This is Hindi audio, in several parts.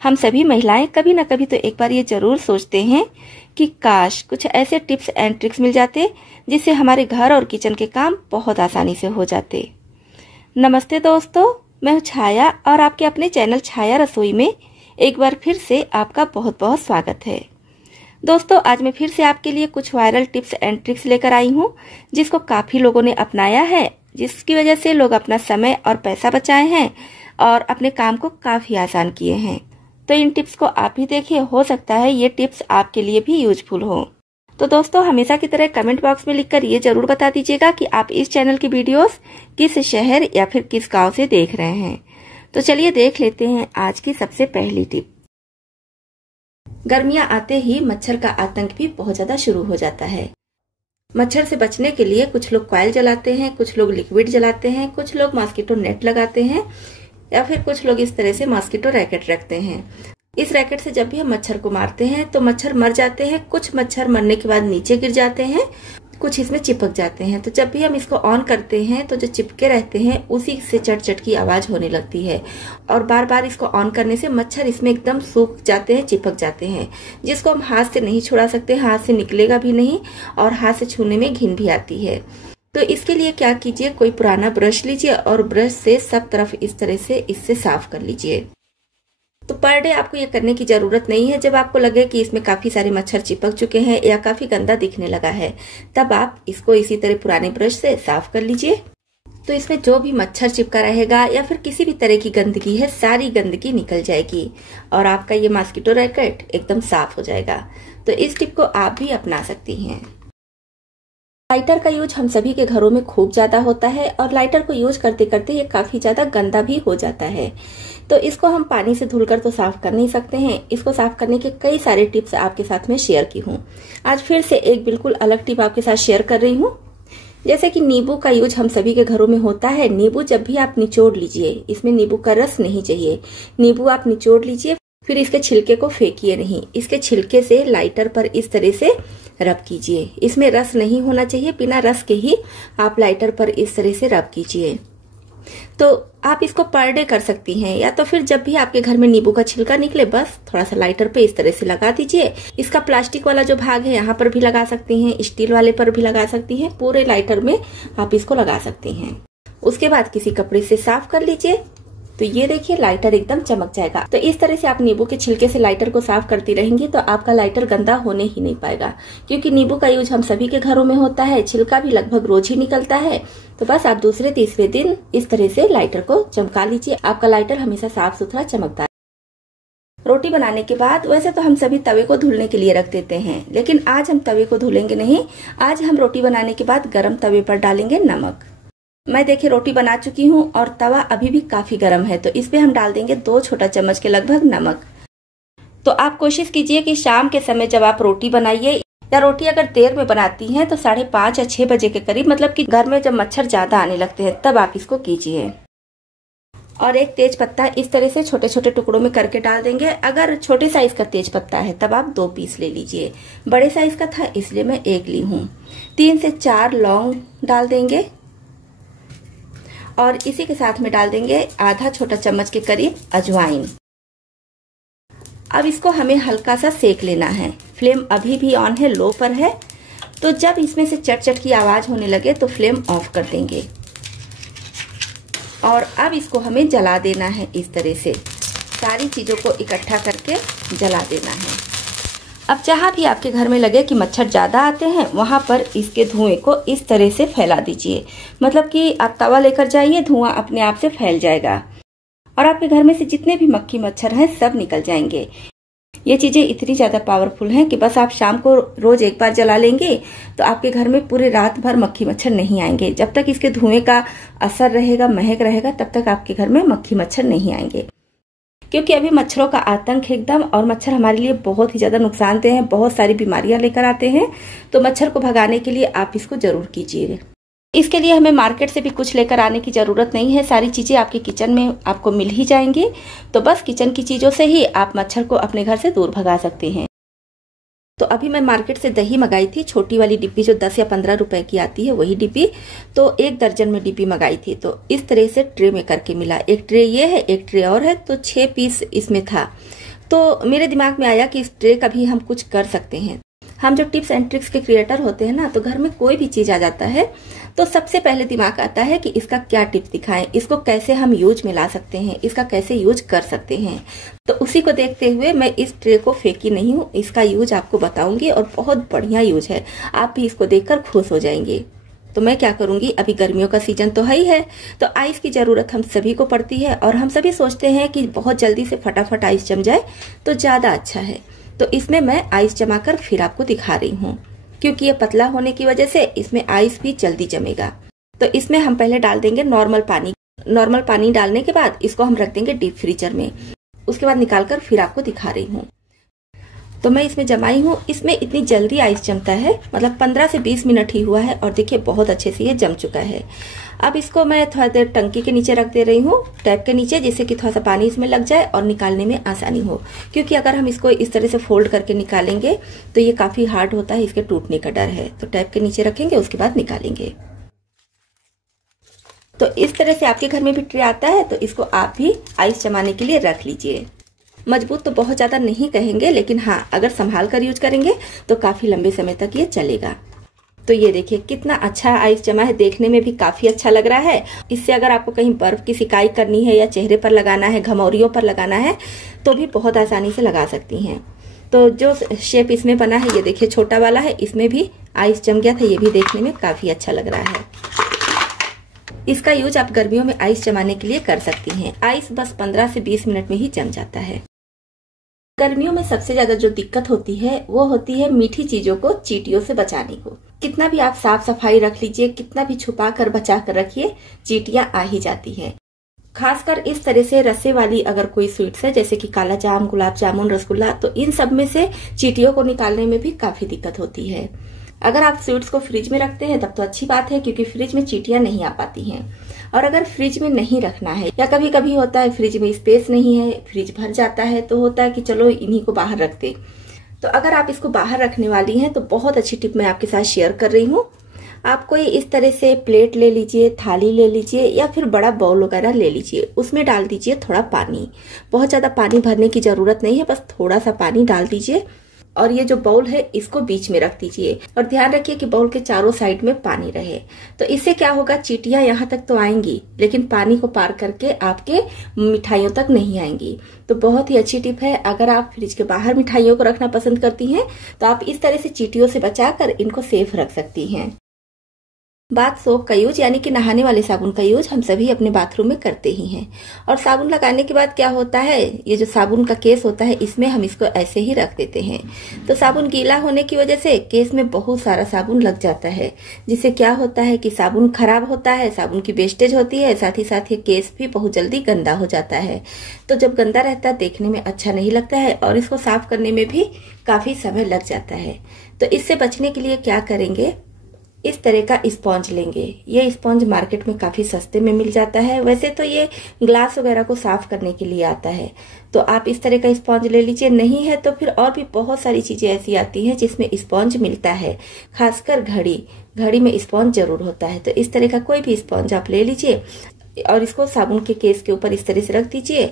हम सभी महिलाएं कभी न कभी तो एक बार ये जरूर सोचते हैं कि काश कुछ ऐसे टिप्स एंड ट्रिक्स मिल जाते जिससे हमारे घर और किचन के काम बहुत आसानी से हो जाते। नमस्ते दोस्तों, मैं हूँ छाया और आपके अपने चैनल छाया रसोई में एक बार फिर से आपका बहुत बहुत स्वागत है। दोस्तों, आज मैं फिर से आपके लिए कुछ वायरल टिप्स एंड ट्रिक्स लेकर आई हूँ जिसको काफी लोगों ने अपनाया है, जिसकी वजह से लोग अपना समय और पैसा बचाए हैं और अपने काम को काफी आसान किए हैं। तो इन टिप्स को आप भी देखिए, हो सकता है ये टिप्स आपके लिए भी यूजफुल हो। तो दोस्तों, हमेशा की तरह कमेंट बॉक्स में लिखकर ये जरूर बता दीजिएगा कि आप इस चैनल की वीडियोस किस शहर या फिर किस गांव से देख रहे हैं। तो चलिए देख लेते हैं आज की सबसे पहली टिप। गर्मियां आते ही मच्छर का आतंक भी बहुत ज्यादा शुरू हो जाता है। मच्छर से बचने के लिए कुछ लोग कॉइल जलाते हैं, कुछ लोग लिक्विड जलाते हैं, कुछ लोग मॉस्किटो नेट लगाते हैं या फिर कुछ लोग इस तरह से मॉस्किटो रैकेट रखते हैं। इस रैकेट से जब भी हम मच्छर को मारते हैं तो मच्छर मर जाते हैं। कुछ मच्छर मरने के बाद नीचे गिर जाते हैं, कुछ इसमें चिपक जाते हैं। तो जब भी हम इसको ऑन करते हैं तो जो चिपके रहते हैं उसी से चट चट की आवाज होने लगती है और बार बार इसको ऑन करने से मच्छर इसमें एकदम सूख जाते हैं, चिपक जाते हैं, जिसको हम हाथ से नहीं छुड़ा सकते, हाथ से निकलेगा भी नहीं और हाथ से छूने में घिन भी आती है। तो इसके लिए क्या कीजिए, कोई पुराना ब्रश लीजिए और ब्रश से सब तरफ इस तरह से इससे साफ कर लीजिए। तो पर डे आपको ये करने की जरूरत नहीं है। जब आपको लगे कि इसमें काफी सारे मच्छर चिपक चुके हैं या काफी गंदा दिखने लगा है, तब आप इसको इसी तरह पुराने ब्रश से साफ कर लीजिए। तो इसमें जो भी मच्छर चिपका रहेगा या फिर किसी भी तरह की गंदगी है, सारी गंदगी निकल जाएगी और आपका ये मॉस्किटो रैकेट एकदम साफ हो जाएगा। तो इस टिप को आप भी अपना सकती हैं। लाइटर का यूज हम सभी के घरों में खूब ज्यादा होता है और लाइटर को यूज करते करते ये काफी ज्यादा गंदा भी हो जाता है। तो इसको हम पानी से धुलकर तो साफ कर नहीं सकते हैं। इसको साफ करने के कई सारे टिप्स आपके साथ में शेयर की हूँ। आज फिर से एक बिल्कुल अलग टिप आपके साथ शेयर कर रही हूँ। जैसे कि नींबू का यूज हम सभी के घरों में होता है। नींबू जब भी आप निचोड़ लीजिए, इसमें नींबू का रस नहीं चाहिए, नींबू आप निचोड़ लीजिए, फिर इसके छिलके को फेंकिए नहीं, इसके छिलके से लाइटर पर इस तरह से रब कीजिए। इसमें रस नहीं होना चाहिए, बिना रस के ही आप लाइटर पर इस तरह से रब कीजिए। तो आप इसको पर डे कर सकती हैं या तो फिर जब भी आपके घर में नींबू का छिलका निकले, बस थोड़ा सा लाइटर पे इस तरह से लगा दीजिए। इसका प्लास्टिक वाला जो भाग है यहाँ पर भी लगा सकती हैं, स्टील वाले पर भी लगा सकती हैं, पूरे लाइटर में आप इसको लगा सकती हैं। उसके बाद किसी कपड़े से साफ कर लीजिए। तो ये देखिए लाइटर एकदम चमक जाएगा। तो इस तरह से आप नींबू के छिलके से लाइटर को साफ करती रहेंगी तो आपका लाइटर गंदा होने ही नहीं पाएगा, क्योंकि नींबू का यूज हम सभी के घरों में होता है। छिलका भी लगभग रोज ही निकलता है। तो बस आप दूसरे तीसरे दिन इस तरह से लाइटर को चमका लीजिए। आपका लाइटर हमेशा साफ सुथरा चमकता है। रोटी बनाने के बाद वैसे तो हम सभी तवे को धुलने के लिए रख देते हैं, लेकिन आज हम तवे को धुलेंगे नहीं। आज हम रोटी बनाने के बाद गर्म तवे पर डालेंगे नमक। मैं देखिए रोटी बना चुकी हूँ और तवा अभी भी काफी गर्म है, तो इस पे हम डाल देंगे 2 छोटा चम्मच के लगभग नमक। तो आप कोशिश कीजिए कि शाम के समय जब आप रोटी बनाइए या रोटी अगर देर में बनाती हैं तो 5:30 या 6 बजे के करीब, मतलब कि घर में जब मच्छर ज्यादा आने लगते हैं, तब आप इसको कीजिए। और एक तेज पत्ता इस तरह से छोटे छोटे टुकड़ों में करके डाल देंगे। अगर छोटे साइज का तेज पत्ता है तब आप 2 पीस ले लीजिए। बड़े साइज का था इसलिए मैं 1 ली हूँ। 3 से 4 लौंग डाल देंगे और इसी के साथ में डाल देंगे आधा छोटा चम्मच के करीब अजवाइन। अब इसको हमें हल्का सा सेक लेना है। फ्लेम अभी भी ऑन है, लो पर है। तो जब इसमें से चट चट की आवाज होने लगे तो फ्लेम ऑफ कर देंगे और अब इसको हमें जला देना है। इस तरह से सारी चीजों को इकट्ठा करके जला देना है। अब जहाँ भी आपके घर में लगे कि मच्छर ज्यादा आते हैं, वहां पर इसके धुएं को इस तरह से फैला दीजिए। मतलब कि आप तवा लेकर जाइए, धुआं अपने आप से फैल जाएगा और आपके घर में से जितने भी मक्खी मच्छर हैं सब निकल जाएंगे। ये चीजें इतनी ज्यादा पावरफुल हैं कि बस आप शाम को रोज एक बार जला लेंगे तो आपके घर में पूरे रात भर मक्खी मच्छर नहीं आएंगे। जब तक इसके धुएं का असर रहेगा, महक रहेगा, तब तक आपके घर में मक्खी मच्छर नहीं आएंगे। क्योंकि अभी मच्छरों का आतंक है एकदम, और मच्छर हमारे लिए बहुत ही ज्यादा नुकसानदेह हैं, बहुत सारी बीमारियां लेकर आते हैं। तो मच्छर को भगाने के लिए आप इसको जरूर कीजिए। इसके लिए हमें मार्केट से भी कुछ लेकर आने की जरूरत नहीं है, सारी चीजें आपके किचन में आपको मिल ही जाएंगी। तो बस किचन की चीजों से ही आप मच्छर को अपने घर से दूर भगा सकते हैं। तो अभी मैं मार्केट से दही मंगाई थी, छोटी वाली डिब्बी जो 10 या 15 रुपए की आती है, वही डिब्बी। तो 1 दर्जन में डिब्बी मंगाई थी। तो इस तरह से ट्रे में करके मिला। एक ट्रे ये है, एक ट्रे और है, तो 6 पीस इसमें था। तो मेरे दिमाग में आया कि इस ट्रे का भी हम कुछ कर सकते हैं। हम जो टिप्स एंड ट्रिक्स के क्रिएटर होते हैं ना, तो घर में कोई भी चीज आ जाता है तो सबसे पहले दिमाग आता है कि इसका क्या टिप्स दिखाएं, इसको कैसे हम यूज में ला सकते हैं, इसका कैसे यूज कर सकते हैं। तो उसी को देखते हुए मैं इस ट्रे को फेंकी नहीं हूँ, इसका यूज आपको बताऊंगी और बहुत बढ़िया यूज है। आप भी इसको देखकर खुश हो जाएंगे। तो मैं क्या करूंगी, अभी गर्मियों का सीजन तो है ही है, तो आइस की जरूरत हम सभी को पड़ती है और हम सभी सोचते हैं कि बहुत जल्दी से फटाफट आइस जम जाए तो ज्यादा अच्छा है। तो इसमें मैं आइस जमाकर फिर आपको दिखा रही हूँ, क्योंकि ये पतला होने की वजह से इसमें आइस भी जल्दी जमेगा। तो इसमें हम पहले डाल देंगे नॉर्मल पानी। नॉर्मल पानी डालने के बाद इसको हम रख देंगे डीप फ्रीजर में। उसके बाद निकालकर फिर आपको दिखा रही हूँ। तो मैं इसमें जमाई हूँ। इसमें इतनी जल्दी आइस जमता है, मतलब 15 से 20 मिनट ही हुआ है और देखिए बहुत अच्छे से ये जम चुका है। अब इसको मैं थोड़ा देर टंकी के नीचे रख दे रही हूँ, टैप के नीचे, जिससे कि थोड़ा सा पानी इसमें लग जाए और निकालने में आसानी हो। क्योंकि अगर हम इसको इस तरह से फोल्ड करके निकालेंगे तो ये काफी हार्ड होता है, इसके टूटने का डर है। तो टैप के नीचे रखेंगे, उसके बाद निकालेंगे। तो इस तरह से आपके घर में भी ट्रे आता है तो इसको आप भी आइस जमाने के लिए रख लीजिए। मजबूत तो बहुत ज्यादा नहीं कहेंगे, लेकिन हाँ, अगर संभाल कर यूज करेंगे तो काफी लंबे समय तक ये चलेगा। तो ये देखिए कितना अच्छा आइस जमा है, देखने में भी काफी अच्छा लग रहा है। इससे अगर आपको कहीं बर्फ की सिकाई करनी है या चेहरे पर लगाना है, घमौरियों पर लगाना है, तो भी बहुत आसानी से लगा सकती हैं। तो जो शेप इसमें बना है, ये देखिए छोटा वाला है, इसमें भी आइस जम गया था। ये भी देखने में काफी अच्छा लग रहा है। इसका यूज आप गर्मियों में आइस जमाने के लिए कर सकती हैं। आइस बस 15 से 20 मिनट में ही जम जाता है। गर्मियों में सबसे ज्यादा जो दिक्कत होती है वो होती है मीठी चीजों को चींटियों से बचाने को। कितना भी आप साफ सफाई रख लीजिए, कितना भी छुपा कर बचा कर रखिए, चींटियां आ ही जाती है। खासकर इस तरह से रसे वाली अगर कोई स्वीट्स है, जैसे कि काला जाम, गुलाब जामुन, रसगुल्ला, तो इन सब में से चींटियों को निकालने में भी काफी दिक्कत होती है। अगर आप स्वीट्स को फ्रिज में रखते हैं तब तो अच्छी बात है, क्योंकि फ्रिज में चींटियां नहीं आ पाती हैं। और अगर फ्रिज में नहीं रखना है, या कभी कभी होता है फ्रिज में स्पेस नहीं है, फ्रिज भर जाता है, तो होता है कि चलो इन्हीं को बाहर रखते। तो अगर आप इसको बाहर रखने वाली हैं तो बहुत अच्छी टिप मैं आपके साथ शेयर कर रही हूँ। आप कोई इस तरह से प्लेट ले लीजिए, थाली ले लीजिए, या फिर बड़ा बाउल वगैरह ले लीजिए। उसमें डाल दीजिए थोड़ा पानी। बहुत ज्यादा पानी भरने की जरूरत नहीं है, बस थोड़ा सा पानी डाल दीजिए और ये जो बाउल है इसको बीच में रख दीजिए। और ध्यान रखिए कि बाउल के चारों साइड में पानी रहे। तो इससे क्या होगा, चींटियां यहाँ तक तो आएंगी, लेकिन पानी को पार करके आपके मिठाइयों तक नहीं आएंगी। तो बहुत ही अच्छी टिप है। अगर आप फ्रिज के बाहर मिठाइयों को रखना पसंद करती हैं तो आप इस तरह से चींटियों से बचाकर इनको सेफ रख सकती हैं। बाथ सोप का यूज, यानी कि नहाने वाले साबुन का यूज हम सभी अपने बाथरूम में करते ही हैं। और साबुन लगाने के बाद क्या होता है, ये जो साबुन का केस होता है इसमें हम इसको ऐसे ही रख देते हैं। तो साबुन गीला होने की वजह से केस में बहुत सारा साबुन लग जाता है, जिससे क्या होता है कि साबुन खराब होता है, साबुन की वेस्टेज होती है, साथ ही साथ ये केस भी बहुत जल्दी गंदा हो जाता है। तो जब गंदा रहता है देखने में अच्छा नहीं लगता है और इसको साफ करने में भी काफी समय लग जाता है। तो इससे बचने के लिए क्या करेंगे, इस तरह का स्पॉन्ज लेंगे। ये स्पॉन्ज मार्केट में काफी सस्ते में मिल जाता है। वैसे तो ये ग्लास वगैरह को साफ करने के लिए आता है, तो आप इस तरह का स्पॉन्ज ले लीजिए। नहीं है तो फिर और भी बहुत सारी चीजें ऐसी आती हैं जिसमें स्पॉन्ज मिलता है। खासकर घड़ी में स्पॉन्ज जरूर होता है। तो इस तरह का कोई भी स्पॉन्ज आप ले लीजिए और इसको साबुन के केस के ऊपर इस तरह से रख दीजिए।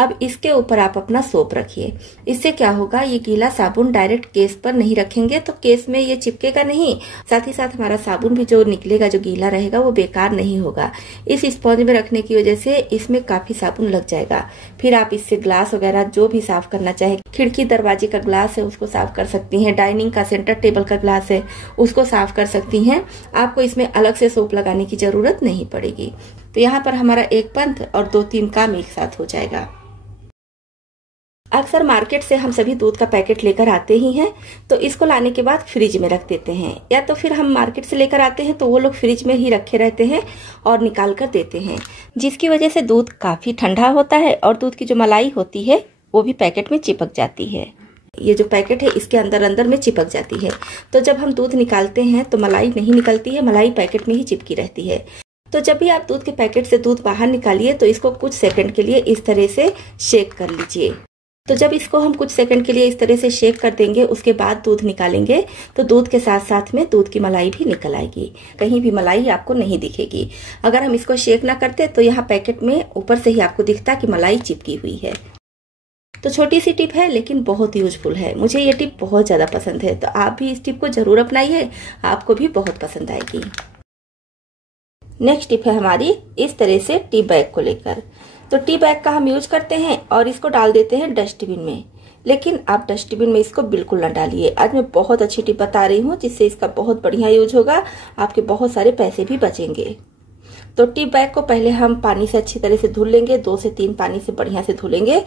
अब इसके ऊपर आप अपना सोप रखिए। इससे क्या होगा, ये गीला साबुन डायरेक्ट केस पर नहीं रखेंगे तो केस में ये चिपकेगा नहीं, साथ ही साथ हमारा साबुन भी जो निकलेगा, जो गीला रहेगा, वो बेकार नहीं होगा। इस स्पॉन्ज में रखने की वजह से इसमें काफी साबुन लग जाएगा। फिर आप इससे ग्लास वगैरह जो भी साफ करना चाहे, खिड़की दरवाजे का ग्लास है उसको साफ कर सकती हैं, डाइनिंग का सेंटर टेबल का ग्लास है उसको साफ कर सकती हैं। आपको इसमें अलग से सोप लगाने की जरूरत नहीं पड़ेगी। तो यहाँ पर हमारा एक पंथ और 2-3 काम एक साथ हो जाएगा। अक्सर मार्केट से हम सभी दूध का पैकेट लेकर आते ही हैं, तो इसको लाने के बाद फ्रिज में रख देते हैं, या तो फिर हम मार्केट से लेकर आते हैं तो वो लोग फ्रिज में ही रखे रहते हैं और निकाल कर देते हैं, जिसकी वजह से दूध काफी ठंडा होता है और दूध की जो मलाई होती है वो भी पैकेट में चिपक जाती है। ये जो पैकेट है इसके अंदर में चिपक जाती है। तो जब हम दूध निकालते हैं तो मलाई नहीं निकलती है, मलाई पैकेट में ही चिपकी रहती है। तो जब भी आप दूध के पैकेट से दूध बाहर निकालिए तो इसको कुछ सेकंड के लिए इस तरह से शेक कर लीजिए। तो जब इसको हम कुछ सेकंड के लिए इस तरह से शेक कर देंगे, उसके बाद दूध निकालेंगे तो दूध के साथ साथ में दूध की मलाई भी निकल आएगी। कहीं भी मलाई आपको नहीं दिखेगी। अगर हम इसको शेक ना करते तो यहाँ पैकेट में ऊपर से ही आपको दिखता कि मलाई चिपकी हुई है। तो छोटी सी टिप है लेकिन बहुत यूजफुल है। मुझे ये टिप बहुत ज़्यादा पसंद है, तो आप भी इस टिप को ज़रूर अपनाइए, आपको भी बहुत पसंद आएगी। नेक्स्ट टिप है हमारी इस तरह से टी बैग को लेकर। तो टी बैग का हम यूज करते हैं और इसको डाल देते हैं डस्टबिन में, लेकिन आप डस्टबिन में इसको बिल्कुल ना डालिए। आज मैं बहुत अच्छी टिप बता रही हूँ जिससे इसका बहुत बढ़िया यूज होगा, आपके बहुत सारे पैसे भी बचेंगे। तो टी बैग को पहले हम पानी से अच्छी तरह से धुल लेंगे, 2 से 3 पानी से बढ़िया से धुलेंगे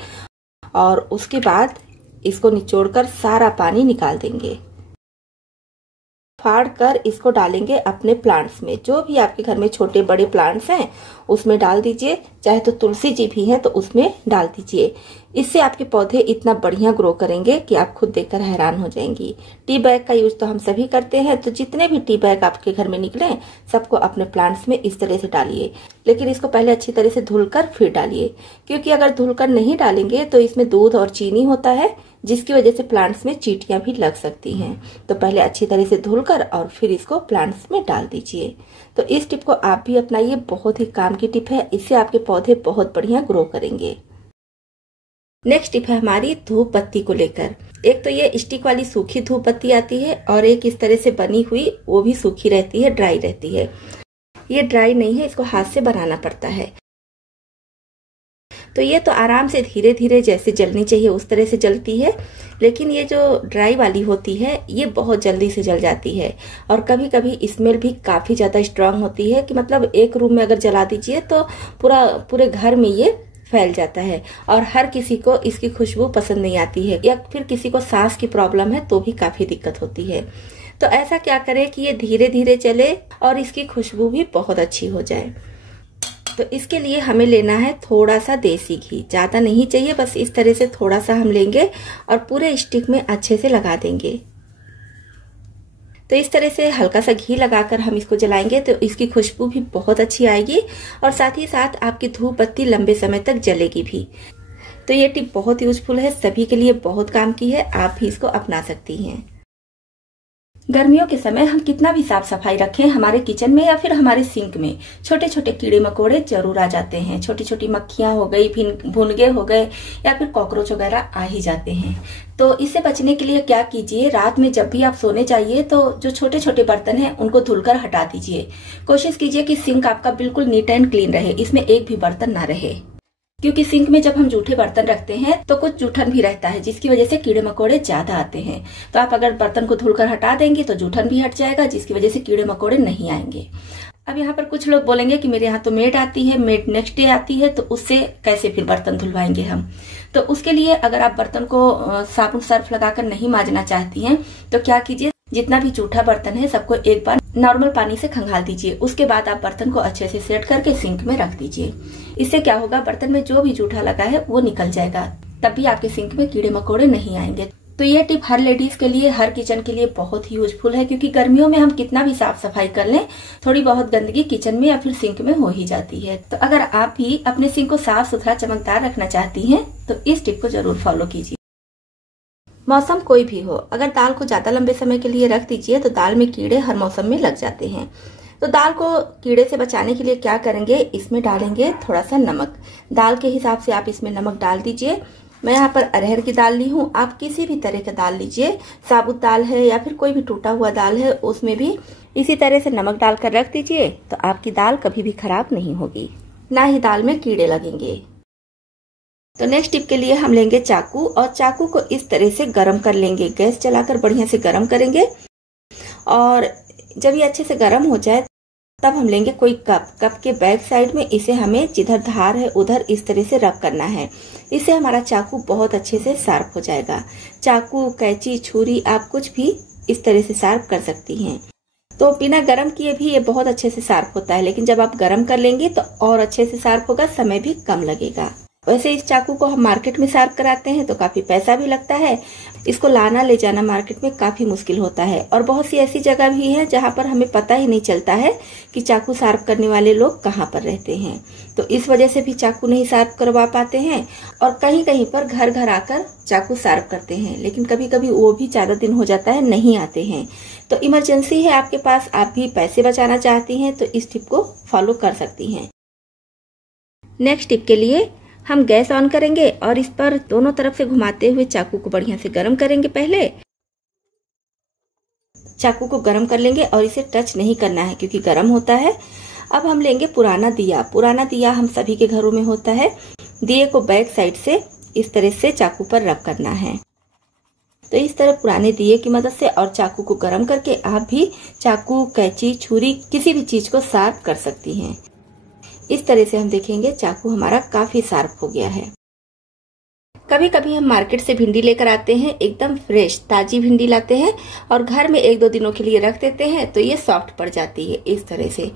और उसके बाद इसको निचोड़कर सारा पानी निकाल देंगे। फाड़ कर इसको डालेंगे अपने प्लांट्स में, जो भी आपके घर में छोटे बड़े प्लांट्स हैं उसमें डाल दीजिए, चाहे तो तुलसी जी भी है तो उसमें डाल दीजिए। इससे आपके पौधे इतना बढ़िया ग्रो करेंगे कि आप खुद देखकर हैरान हो जाएंगी। टी बैग का यूज तो हम सभी करते हैं, तो जितने भी टी बैग आपके घर में निकले सबको अपने प्लांट्स में इस तरह से डालिए, लेकिन इसको पहले अच्छी तरह से धुलकर फिर डालिए, क्योंकि अगर धुलकर नहीं डालेंगे तो इसमें दूध और चीनी होता है जिसकी वजह से प्लांट्स में चींटियां भी लग सकती हैं। तो पहले अच्छी तरह से धुलकर और फिर इसको प्लांट्स में डाल दीजिए। तो इस टिप को आप भी अपनाइए, बहुत ही काम की टिप है, इससे आपके पौधे बहुत बढ़िया ग्रो करेंगे। नेक्स्ट टिप है हमारी धूप बत्ती को लेकर। एक तो ये स्टिक वाली सूखी धूप बत्ती आती है और एक इस तरह से बनी हुई, वो भी सूखी रहती है, ड्राई रहती है। ये ड्राई नहीं है, इसको हाथ से बनाना पड़ता है। तो ये तो आराम से धीरे धीरे जैसे जलनी चाहिए उस तरह से जलती है, लेकिन ये जो ड्राई वाली होती है ये बहुत जल्दी से जल जाती है और कभी कभी स्मेल भी काफी ज्यादा स्ट्रांग होती है कि मतलब एक रूम में अगर जला दीजिए तो पूरे घर में ये फैल जाता है और हर किसी को इसकी खुशबू पसंद नहीं आती है, या फिर किसी को सांस की प्रॉब्लम है तो भी काफी दिक्कत होती है। तो ऐसा क्या करें कि ये धीरे धीरे चले और इसकी खुशबू भी बहुत अच्छी हो जाए। तो इसके लिए हमें लेना है थोड़ा सा देसी घी, ज्यादा नहीं चाहिए, बस इस तरह से थोड़ा सा हम लेंगे और पूरे स्टिक में अच्छे से लगा देंगे। तो इस तरह से हल्का सा घी लगाकर हम इसको जलाएंगे तो इसकी खुशबू भी बहुत अच्छी आएगी और साथ ही साथ आपकी धूप बत्ती लंबे समय तक जलेगी भी। तो ये टिप बहुत यूजफुल है, सभी के लिए बहुत काम की है, आप भी इसको अपना सकती हैं। गर्मियों के समय हम कितना भी साफ सफाई रखें, हमारे किचन में या फिर हमारे सिंक में छोटे छोटे कीड़े मकोड़े जरूर आ जाते हैं। छोटी छोटी मक्खियां हो गई, भुनगे हो गए या फिर कॉकरोच वगैरह आ ही जाते हैं। तो इससे बचने के लिए क्या कीजिए, रात में जब भी आप सोने जाइए तो जो छोटे छोटे बर्तन हैं उनको धुलकर हटा दीजिए। कोशिश कीजिए कि सिंक आपका बिल्कुल नीट एंड क्लीन रहे, इसमें एक भी बर्तन ना रहे, क्योंकि सिंक में जब हम जूठे बर्तन रखते हैं तो कुछ जूठन भी रहता है जिसकी वजह से कीड़े मकोड़े ज्यादा आते हैं। तो आप अगर बर्तन को धुलकर हटा देंगे तो जूठन भी हट जाएगा, जिसकी वजह से कीड़े मकोड़े नहीं आएंगे। अब यहाँ पर कुछ लोग बोलेंगे कि मेरे यहाँ तो मेड आती है, मेड नेक्स्ट डे आती है, तो उससे कैसे फिर बर्तन धुलवाएंगे हम। तो उसके लिए अगर आप बर्तन को साबुन सर्फ लगाकर नहीं मांजना चाहती हैं तो क्या कीजिए, जितना भी जूठा बर्तन है सबको एक बार नॉर्मल पानी से खंगाल दीजिए। उसके बाद आप बर्तन को अच्छे से सेट करके सिंक में रख दीजिए। इससे क्या होगा, बर्तन में जो भी जूठा लगा है वो निकल जाएगा, तब भी आपके सिंक में कीड़े मकोड़े नहीं आएंगे। तो ये टिप हर लेडीज के लिए, हर किचन के लिए बहुत ही यूजफुल है, क्योंकि गर्मियों में हम कितना भी साफ सफाई कर लें, थोड़ी बहुत गंदगी किचन में या फिर सिंक में हो ही जाती है। तो अगर आप भी अपने सिंक को साफ सुथरा चमकदार रखना चाहती हैं तो इस टिप को जरूर फॉलो कीजिए। मौसम कोई भी हो, अगर दाल को ज्यादा लंबे समय के लिए रख दीजिए तो दाल में कीड़े हर मौसम में लग जाते हैं। तो दाल को कीड़े से बचाने के लिए क्या करेंगे, इसमें डालेंगे थोड़ा सा नमक। दाल के हिसाब से आप इसमें नमक डाल दीजिए। मैं यहाँ पर अरहर की दाल ली हूँ, आप किसी भी तरह का दाल लीजिए, साबुत दाल है या फिर कोई भी टूटा हुआ दाल है, उसमें भी इसी तरह से नमक डालकर रख दीजिए। तो आपकी दाल कभी भी खराब नहीं होगी, ना ही दाल में कीड़े लगेंगे। तो नेक्स्ट टिप के लिए हम लेंगे चाकू, और चाकू को इस तरह से गरम कर लेंगे। गैस चलाकर बढ़िया से गरम करेंगे और जब ये अच्छे से गरम हो जाए तब हम लेंगे कोई कप के बैक साइड में इसे हमें जिधर धार है उधर इस तरह से रब करना है। इससे हमारा चाकू बहुत अच्छे से शार्प हो जाएगा। चाकू, कैंची, छुरी आप कुछ भी इस तरह से शार्प कर सकती हैं। तो बिना गरम किए भी ये बहुत अच्छे से शार्प होता है, लेकिन जब आप गरम कर लेंगे तो और अच्छे से शार्प होगा, समय भी कम लगेगा। वैसे इस चाकू को हम मार्केट में शार्प कराते हैं तो काफी पैसा भी लगता है। इसको लाना ले जाना मार्केट में काफी मुश्किल होता है, और बहुत सी ऐसी जगह भी है जहाँ पर हमें पता ही नहीं चलता है कि चाकू शार्प करने वाले लोग कहाँ पर रहते हैं। तो इस वजह से भी चाकू नहीं शार्प करवा पाते हैं, और कहीं कहीं पर घर घर आकर चाकू शार्प करते हैं, लेकिन कभी कभी वो भी ज्यादा दिन हो जाता है, नहीं आते हैं। तो इमरजेंसी है आपके पास, आप भी पैसे बचाना चाहती हैं तो इस टिप को फॉलो कर सकती हैं। नेक्स्ट टिप के लिए हम गैस ऑन करेंगे और इस पर दोनों तरफ से घुमाते हुए चाकू को बढ़िया से गर्म करेंगे। पहले चाकू को गर्म कर लेंगे और इसे टच नहीं करना है क्योंकि गर्म होता है। अब हम लेंगे पुराना दिया। पुराना दिया हम सभी के घरों में होता है। दिए को बैक साइड से इस तरह से चाकू पर रब करना है। तो इस तरह पुराने दिए की मदद से और चाकू को गर्म करके आप भी चाकू, कैंची, छुरी किसी भी चीज को शार्प कर सकती हैं। इस तरह से हम देखेंगे चाकू हमारा काफी शार्प हो गया है। कभी कभी हम मार्केट से भिंडी लेकर आते हैं, एकदम फ्रेश ताजी भिंडी लाते हैं और घर में 1-2 दिनों के लिए रख देते हैं तो ये सॉफ्ट पड़ जाती है। इस तरह से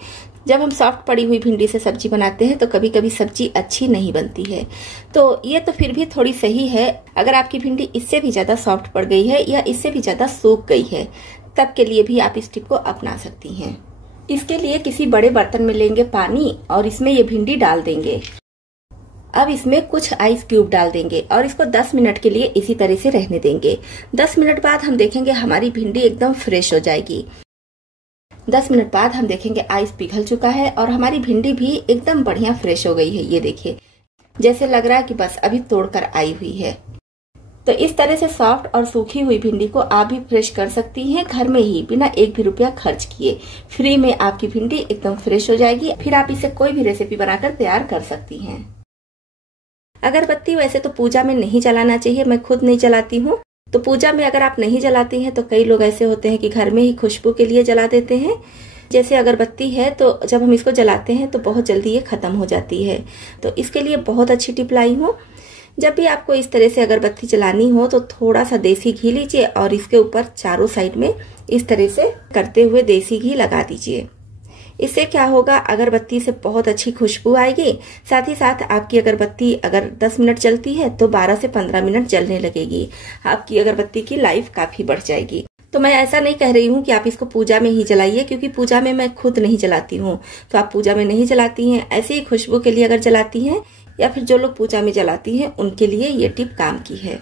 जब हम सॉफ्ट पड़ी हुई भिंडी से सब्जी बनाते हैं तो कभी कभी सब्जी अच्छी नहीं बनती है। तो ये तो फिर भी थोड़ी सही है। अगर आपकी भिंडी इससे भी ज्यादा सॉफ्ट पड़ गई है या इससे भी ज्यादा सूख गई है, तब के लिए भी आप इस टिप को अपना सकती हैं। इसके लिए किसी बड़े बर्तन में लेंगे पानी और इसमें ये भिंडी डाल देंगे। अब इसमें कुछ आइस क्यूब डाल देंगे और इसको 10 मिनट के लिए इसी तरह से रहने देंगे। 10 मिनट बाद हम देखेंगे हमारी भिंडी एकदम फ्रेश हो जाएगी। 10 मिनट बाद हम देखेंगे आइस पिघल चुका है और हमारी भिंडी भी एकदम बढ़िया फ्रेश हो गई है। ये देखिए, जैसे लग रहा है कि बस अभी तोड़कर आई हुई है। तो इस तरह से सॉफ्ट और सूखी हुई भिंडी को आप भी फ्रेश कर सकती हैं घर में ही, बिना 1 भी रुपया खर्च किए। फ्री में आपकी भिंडी एकदम फ्रेश हो जाएगी। फिर आप इसे कोई भी रेसिपी बनाकर तैयार कर सकती हैं। अगरबत्ती वैसे तो पूजा में नहीं जलाना चाहिए, मैं खुद नहीं जलाती हूँ। तो पूजा में अगर आप नहीं जलाती हैं तो कई लोग ऐसे होते हैं कि घर में ही खुशबू के लिए जला देते हैं। जैसे अगरबत्ती है तो जब हम इसको जलाते हैं तो बहुत जल्दी ये खत्म हो जाती है। तो इसके लिए बहुत अच्छी टिप लाई हूँ। जब भी आपको इस तरह से अगरबत्ती जलानी हो तो थोड़ा सा देसी घी लीजिए और इसके ऊपर चारों साइड में इस तरह से करते हुए देसी घी लगा दीजिए। इससे क्या होगा, अगरबत्ती से बहुत अच्छी खुशबू आएगी। साथ ही साथ आपकी अगरबत्ती अगर 10 मिनट जलती है तो 12 से 15 मिनट जलने लगेगी। आपकी अगरबत्ती की लाइफ काफी बढ़ जाएगी। तो मैं ऐसा नहीं कह रही हूँ कि आप इसको पूजा में ही जलाइए, क्योंकि पूजा में मैं खुद नहीं जलाती हूँ। तो आप पूजा में नहीं जलाती हैं, ऐसे ही खुशबू के लिए अगर जलाती हैं या फिर जो लोग पूजा में जलाती हैं उनके लिए ये टिप काम की है।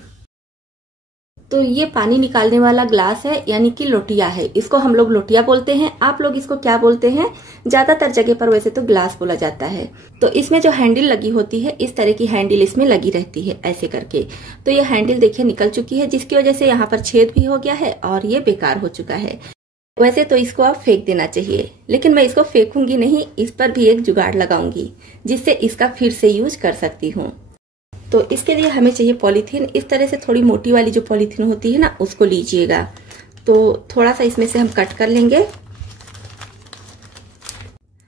तो ये पानी निकालने वाला ग्लास है, यानी कि लोटिया है। इसको हम लोग लोटिया बोलते हैं। आप लोग इसको क्या बोलते हैं? ज्यादातर जगह पर वैसे तो ग्लास बोला जाता है। तो इसमें जो हैंडल लगी होती है, इस तरह की हैंडल इसमें लगी रहती है ऐसे करके। तो ये हैंडल देखिए निकल चुकी है, जिसकी वजह से यहाँ पर छेद भी हो गया है और ये बेकार हो चुका है। वैसे तो इसको आप फेंक देना चाहिए, लेकिन मैं इसको फेंकूंगी नहीं, इस पर भी एक जुगाड़ लगाऊंगी जिससे इसका फिर से यूज कर सकती हूँ। तो इसके लिए हमें चाहिए पॉलीथीन। इस तरह से थोड़ी मोटी वाली जो पॉलीथीन होती है ना, उसको लीजिएगा। तो थोड़ा सा इसमें से हम कट कर लेंगे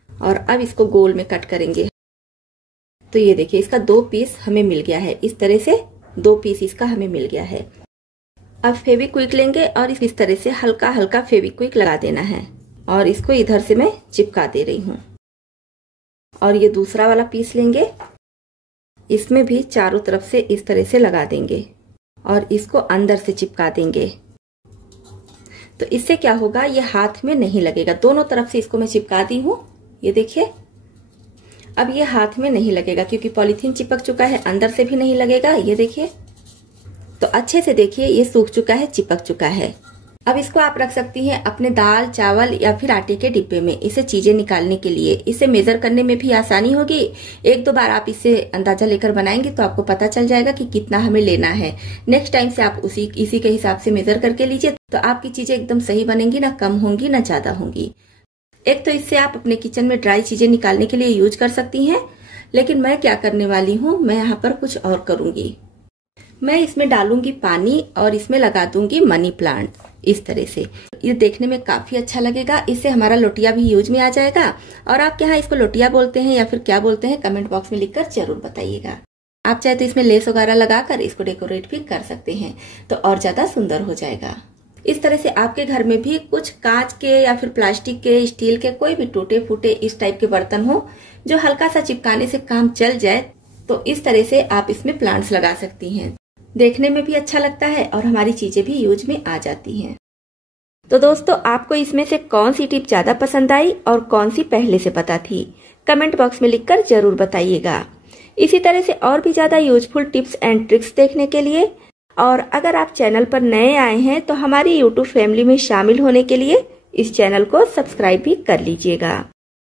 और अब इसको गोल में कट करेंगे। तो ये देखिए, इसका 2 पीस हमें मिल गया है। इस तरह से 2 पीस इसका हमें मिल गया है। अब फेविक्विक लेंगे और इस तरह से हल्का हल्का फेविक्विक लगा देना है और इसको इधर से मैं चिपका दे रही हूँ। और ये दूसरा वाला पीस लेंगे, इसमें भी चारों तरफ से इस तरह से लगा देंगे और इसको अंदर से चिपका देंगे। तो इससे क्या होगा, ये हाथ में नहीं लगेगा। दोनों तरफ से इसको मैं चिपका दी हूँ, ये देखिए। अब ये हाथ में नहीं लगेगा क्योंकि पॉलीथीन चिपक चुका है, अंदर से भी नहीं लगेगा। ये देखिए, तो अच्छे से देखिए, ये सूख चुका है, चिपक चुका है। अब इसको आप रख सकती हैं अपने दाल, चावल या फिर आटे के डिब्बे में, इसे चीजें निकालने के लिए। इसे मेजर करने में भी आसानी होगी। 1-2 बार आप इसे अंदाजा लेकर बनाएंगे तो आपको पता चल जाएगा कि कितना हमें लेना है। नेक्स्ट टाइम से आप इसी के हिसाब से मेजर करके लीजिए, तो आपकी चीजें एकदम सही बनेंगी, ना कम होंगी ना ज्यादा होंगी। एक तो इससे आप अपने किचन में ड्राई चीजें निकालने के लिए यूज कर सकती हैं, लेकिन मैं क्या करने वाली हूँ, मैं यहाँ पर कुछ और करूंगी। मैं इसमें डालूंगी पानी और इसमें लगा दूंगी मनी प्लांट। इस तरह से ये देखने में काफी अच्छा लगेगा। इससे हमारा लोटिया भी यूज में आ जाएगा। और आप यहाँ इसको लोटिया बोलते हैं या फिर क्या बोलते हैं, कमेंट बॉक्स में लिखकर जरूर बताइएगा। आप चाहे तो इसमें लेस वगैरह लगाकर इसको डेकोरेट भी कर सकते हैं, तो और ज्यादा सुंदर हो जाएगा। इस तरह से आपके घर में भी कुछ कांच के या फिर प्लास्टिक के, स्टील के, कोई भी टूटे फूटे इस टाइप के बर्तन हो जो हल्का सा चिपकाने से काम चल जाए, तो इस तरह से आप इसमें प्लांट्स लगा सकती हैं। देखने में भी अच्छा लगता है और हमारी चीजें भी यूज में आ जाती हैं। तो दोस्तों, आपको इसमें से कौन सी टिप ज्यादा पसंद आई और कौन सी पहले से पता थी, कमेंट बॉक्स में लिखकर जरूर बताइएगा। इसी तरह से और भी ज्यादा यूजफुल टिप्स एंड ट्रिक्स देखने के लिए, और अगर आप चैनल पर नए आए हैं तो हमारी यूट्यूब फैमिली में शामिल होने के लिए इस चैनल को सब्सक्राइब भी कर लीजिएगा।